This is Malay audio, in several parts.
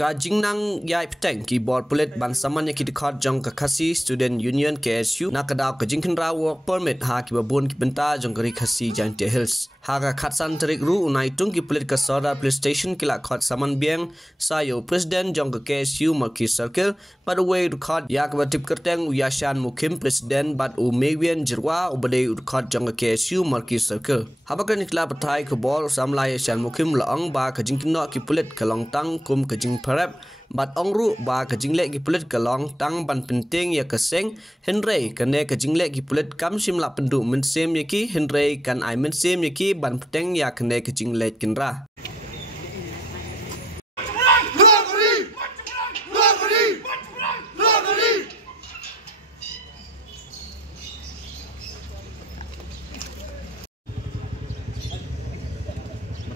Ka jingnang yai peteng keyboard pulit ban saman ya kidikot jong ka khasi Student Union KSU nakadaw ka jingkin ra work permit ha ki babun ki benta jong kari khasi Giant Hills. Ha ka khatsan tarik ru unai tung ki pulit ka soda police station kila khot saman biang sayo president jong ka KSU Marquis Circle by the way record yak batip kerteng uyashan mukim president bat u mewian jirwa ubade record jong ka KSU Marquis Circle. Habakan ikla patai ke bol samlai shan mukim laang ba ka jingkin no ki pulit ka long tang kum ka jing perap bat ongru ba ka jingle ki pulit ka long tang ban penting ya keseng Henry kane ka jingle ki pulit kam sim la pendu men sem ya ki Henry kan ai men sem ya ki ban penting ya kane ka jingle kinra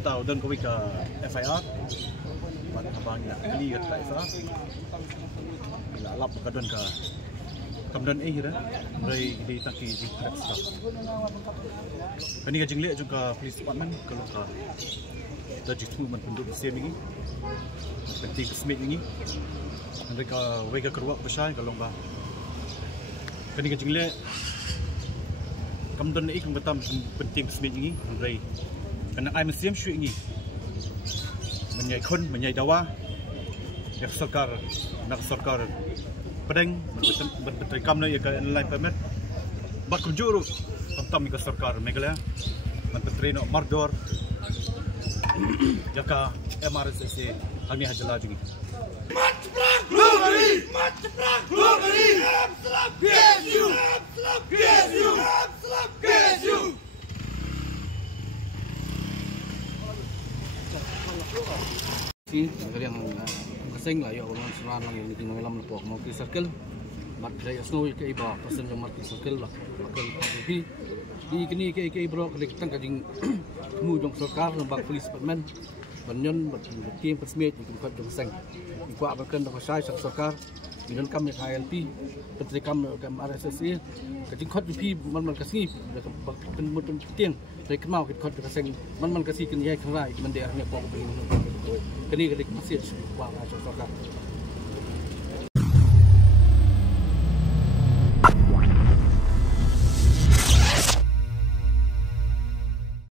tahu dan kau ke FIR buat abang nak beli ke FIR bila lap ke dan ke kemudian dah dari di taki di stop kini ke jingle juga police department kalau ke dari tu penduduk same ini penting kesmit ini mereka wega keruak besar kalau bah kini ke jingle kemudian ikut betam penting kesmit ini dari kerana ai mesti syuk ini menyai kon menyai dawa yang sarkar nak sarkar pedeng berterikam na ya online permit bak kunjuru tam ka sarkar megala menteri no mardor jaka MRSC kami hajala jungi matprak globally absolute KSU si negeri yang keseng lah ya orang seran yang di dalam lepok Marquis Circle mat dari snow ke iba pasal yang Marquis Circle lah bakal di kini ke bro kita kading mu jong sarkar lembag police department banyon tim pesmet di tempat jong seng ikwa akan dak sai sarkar dengan kami KLP petri kami RSSI kading khot pi man kasih pen tiang dari kemau khot kaseng man kasih kini ai krai man dia nya pok begini kini masih wang sarkar